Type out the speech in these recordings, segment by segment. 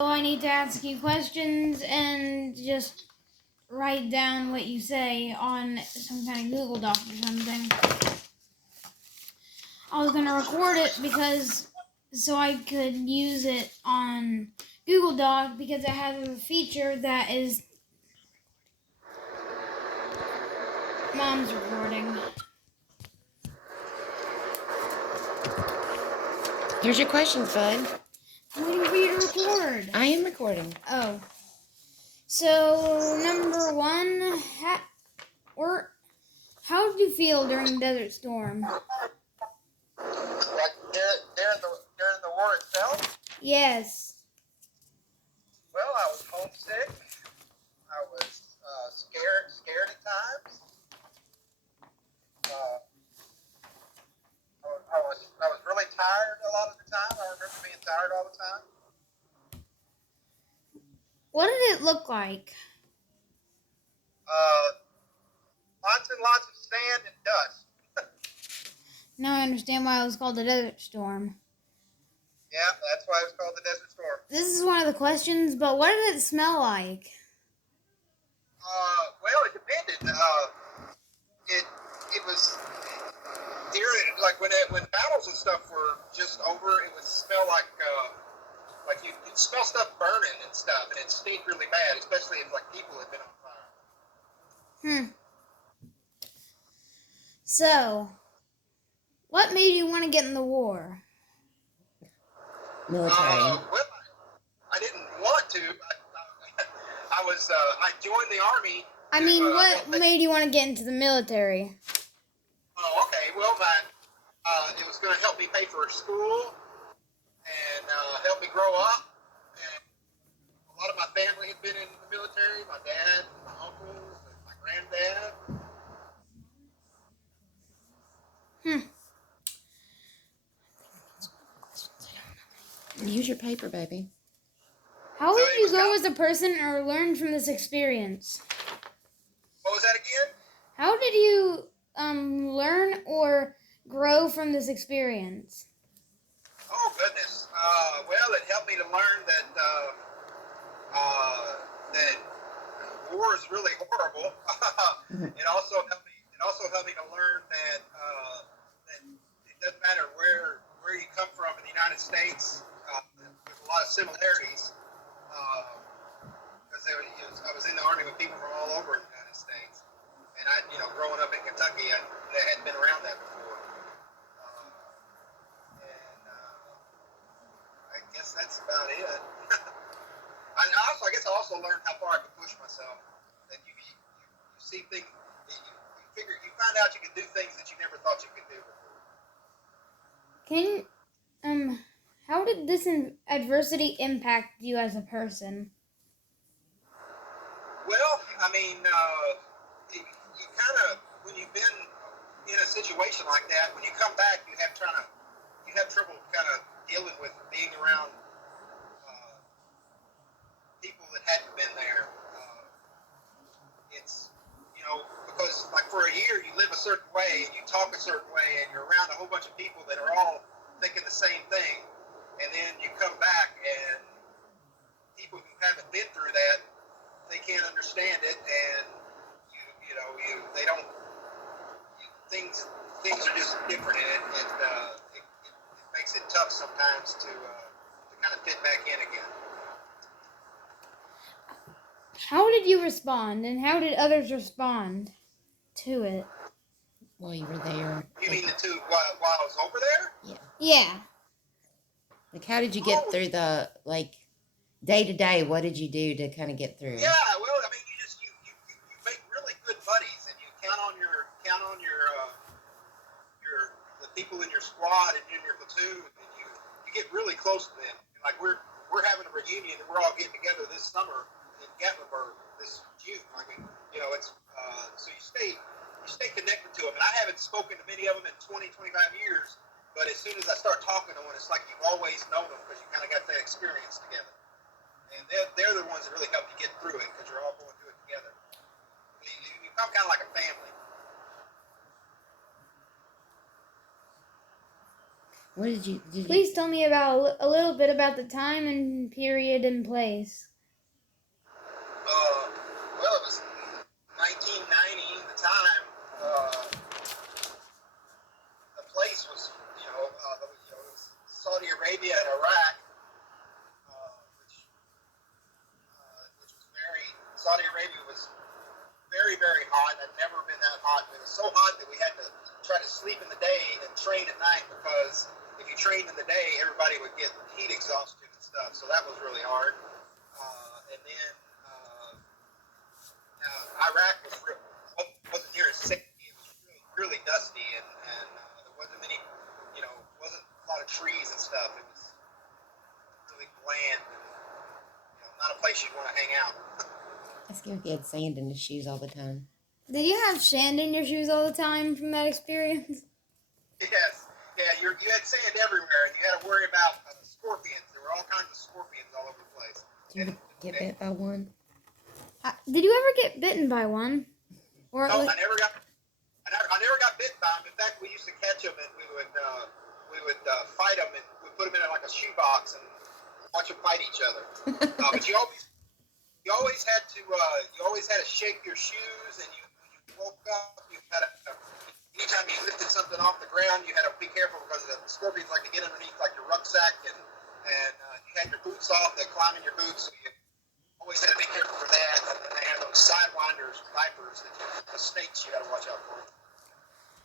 I need to ask you questions and just write down what you say on some kind of Google Doc or something. I was gonna record it so I could use it on Google Doc because it has a feature that is Mom's recording. Here's your questions, bud. I'm waiting for you to record. I am recording. Oh. So, number one, how did you feel during Desert Storm? Like during the war itself? Yes. Well, I was homesick. I was scared at times. I was really tired a lot of the time. I remember being tired all the time. What did it look like? Lots and lots of sand and dust. Now I understand why it was called the Desert Storm. Yeah, that's why it was called the Desert Storm. This is one of the questions, but what did it smell like? Well, it depended. It was like when battles and stuff were just over, it would smell like you'd smell stuff burning and stuff, and it stink really bad, especially if like people had been on fire. So, what made you want to get in the war? Military. Well, I didn't want to. I joined the army. I mean, what made you want to get into the military? Oh, okay. Well, it was going to help me pay for school and help me grow up. And a lot of my family had been in the military. My dad, my uncles, and my granddad. Use your paper, baby. How would you grow as a person or learn from this experience? What was that again? How did you learn or grow from this experience? Oh, goodness. Well, it helped me to learn that war is really horrible. It also helped me to learn that it doesn't matter where you come from in the United States. There's a lot of similarities because I was in the army with people from all over the United States, and growing up in Kentucky, I hadn't been around that before. I guess that's about it. I guess I also learned how far I could push myself. That you see things, you find out you can do things that you never thought you could do before. How did this adversity impact you as a person? Well, I mean, you kind of, when you've been in a situation like that, when you come back, you have trouble kind of dealing with being around people that hadn't been there. It's, because like for a year you live a certain way and you talk a certain way and you're around a whole bunch of people that are all thinking the same thing, and then you come back and people who haven't been through that, they can't understand it, and they don't. Things are just different in it, and it makes it tough sometimes to kind of fit back in again. How did you respond, and how did others respond to it? Well, you were there. You mean while I was over there? Yeah. Like, how did you get through the, day to day? What did you do to kind of get through? Yeah, well, I mean, you make really good buddies, and you count on the people in your squad and in your platoon, and you get really close to them. And like we're having a reunion, and we're all getting together this summer in Gatlinburg this June. It's so you stay connected to them. And I haven't spoken to many of them in 20, 25 years, but as soon as I start talking to them, it's like you've always known them because you kind of got that experience together. And they're the ones that really help you get through it because you're all going through it together. You become kind of like a family. What did you? Please tell me about a little bit about the time and period and place. Well, it was 1990. The time, the place was, it was Saudi Arabia and Iraq, which was Saudi Arabia was very, very hot. I'd never been that hot. It was so hot that we had to try to sleep in the day and train at night, because if you trained in the day, everybody would get heat exhaustion and stuff. So that was really hard. And then Iraq wasn't near as sick. It was really, really dusty, and there wasn't many, wasn't a lot of trees and stuff. It was really bland. Not a place you'd want to hang out. I scared he had sand in his shoes all the time. Did you have sand in your shoes all the time from that experience? Yes. Yeah, you had sand everywhere, and you had to worry about scorpions. There were all kinds of scorpions all over the place. Did you get bit by one? Did you ever get bitten by one? Or No, I never got bitten by them. In fact, we used to catch them, and we would fight them, and we put them in like a shoebox and watch them fight each other. But you always had to shake your shoes, and when you woke up, you had to, anytime you lifted something off the ground, you had to be careful, because the scorpions like to get underneath like your rucksack, and you had your boots off, they climb in your boots, so you always had to be careful for that. And then they had those sidewinders, vipers, the snakes you got to watch out for.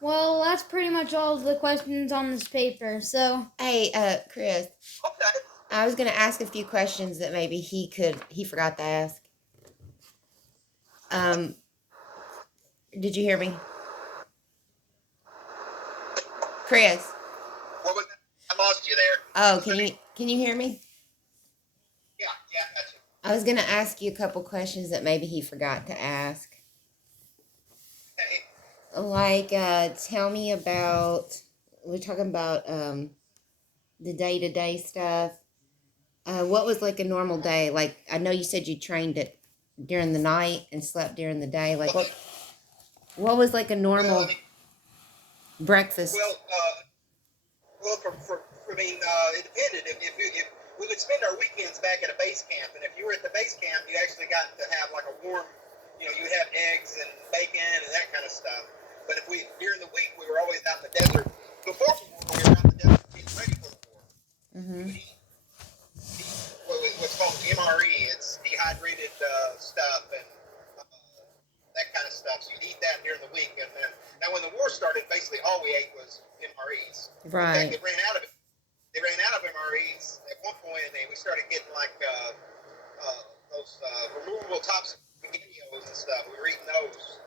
Well, that's pretty much all of the questions on this paper. So, Hey, Chris. Okay. I was gonna ask a few questions that maybe he forgot to ask. Did you hear me? Chris. What was that? I lost you there. Oh, can you hear me? Yeah, that's it. I was gonna ask you a couple questions that maybe he forgot to ask. Okay. Like, tell me about, we're talking about the day-to-day stuff. What was like a normal day? Like, I know you said you trained it during the night and slept during the day. Like, what was like a normal breakfast? Well, it depended. If we would spend our weekends back at a base camp, and if you were at the base camp, you actually got to have like a warm, you have eggs and bacon and that kind of stuff. But during the week, we were always out in the desert. Before the war, we were out in the desert getting ready for the war. Mm-hmm. We would eat what's called MRE. It's dehydrated stuff and that kind of stuff. So you'd eat that during the week. And then, now when the war started, basically all we ate was MREs. Right. In fact, they ran out of MREs at one point, and we started getting like those removable tops of spaghettios and stuff. We were eating those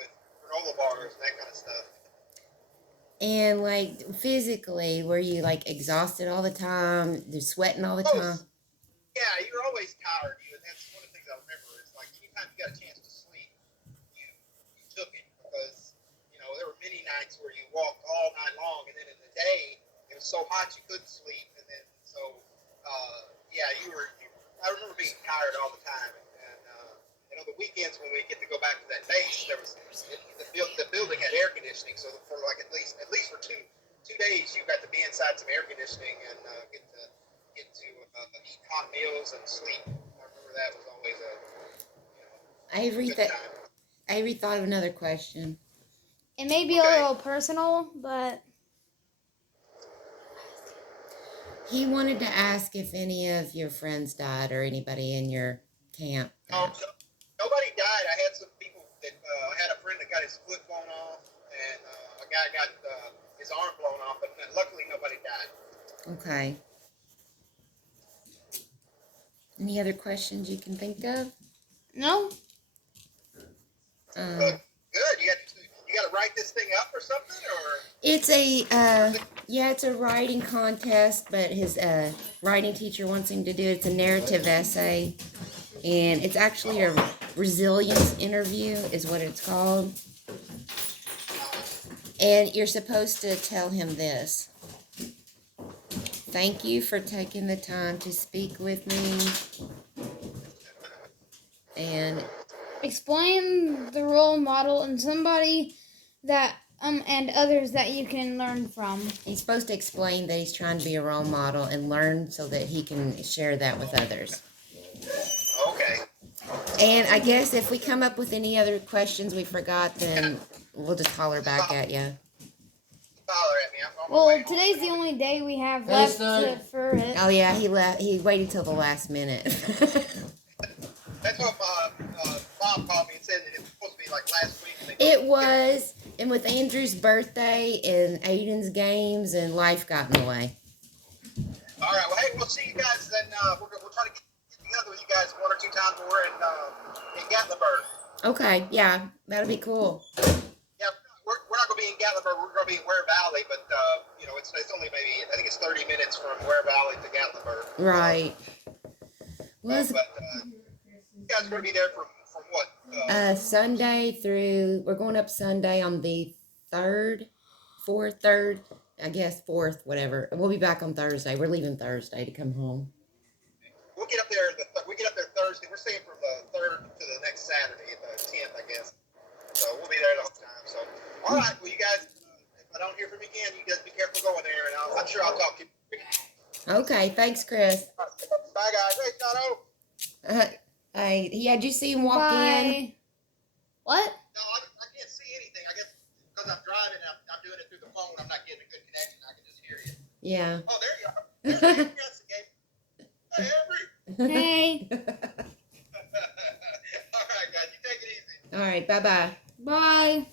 with granola bars and that kind of stuff. And like physically, were you like exhausted all the time? You're sweating all the time? Yeah, you're always tired. And that's one of the things I remember. It's like anytime you got a chance to sleep, you took it, because there were many nights where you walked all night long, and then in the day it was so hot you couldn't sleep, and then so I remember being tired all the time. And on the weekends when we get to go back to that base, the building had air conditioning, so for like at least for two days you got to be inside some air conditioning and get to eat hot meals and sleep. I remember that was always a good time. Avery thought of another question. it may be a little personal, but He wanted to ask if any of your friends died or anybody in your camp. Nobody died. I had some people that I had a friend that got his foot blown off, and a guy got his arm blown off, but luckily nobody died. Okay. Any other questions you can think of? no. Good. You got to write this thing up or something, or It's it's a writing contest, but his writing teacher wants him to do it. It's a narrative essay, and it's actually a resilience interview is what it's called. And you're supposed to tell him this: thank you for taking the time to speak with me. And Explain the role model and somebody that and others that you can learn from. He's supposed to explain that he's trying to be a role model and learn so that he can share that with others. Okay. And I guess if we come up with any other questions we forgot, then we'll just holler back at you. Holler at me. I'm on my Well, way home. today's the only day we have Hey, left son. for it. Oh yeah, he left. He waited till the last minute. That's what Bob called me and said that it was supposed to be like last week. And they It was, and with Andrew's birthday and Aiden's games, and life got in the way. All right. Well, hey, we'll see you guys then. We'll try to get together with you guys 1 or 2 times when we're in Gatlinburg. Okay, yeah, that'll be cool. Yeah, we're not going to be in Gatlinburg. We're going to be in Ware Valley, but you know, it's only maybe, I think it's 30 minutes from Ware Valley to Gatlinburg. Right. But you guys are going to be there from what? Sunday through, we're going up Sunday on the 3rd, I guess 4th, whatever. We'll be back on Thursday. We're leaving Thursday to come home. We'll get up there. We get up there Thursday. We're staying from the 3rd to the next Saturday, the 10th, I guess. So we'll be there the whole time. So, all right. Well, you guys, if I don't hear from you again, you guys be careful going there, and I'm sure I'll talk to you. Okay, thanks, Chris. Bye, guys. Hey, Dono. Yeah, did you see him walk in? Bye. What? No, I can't see anything. I guess because I'm driving and I'm doing it through the phone, I'm not getting a good connection. I can just hear you. Yeah. Oh, there you are. There's Avery. Yes, again. Hey, Avery. Hey. All right, guys. You take it easy. All right, bye-bye. Bye.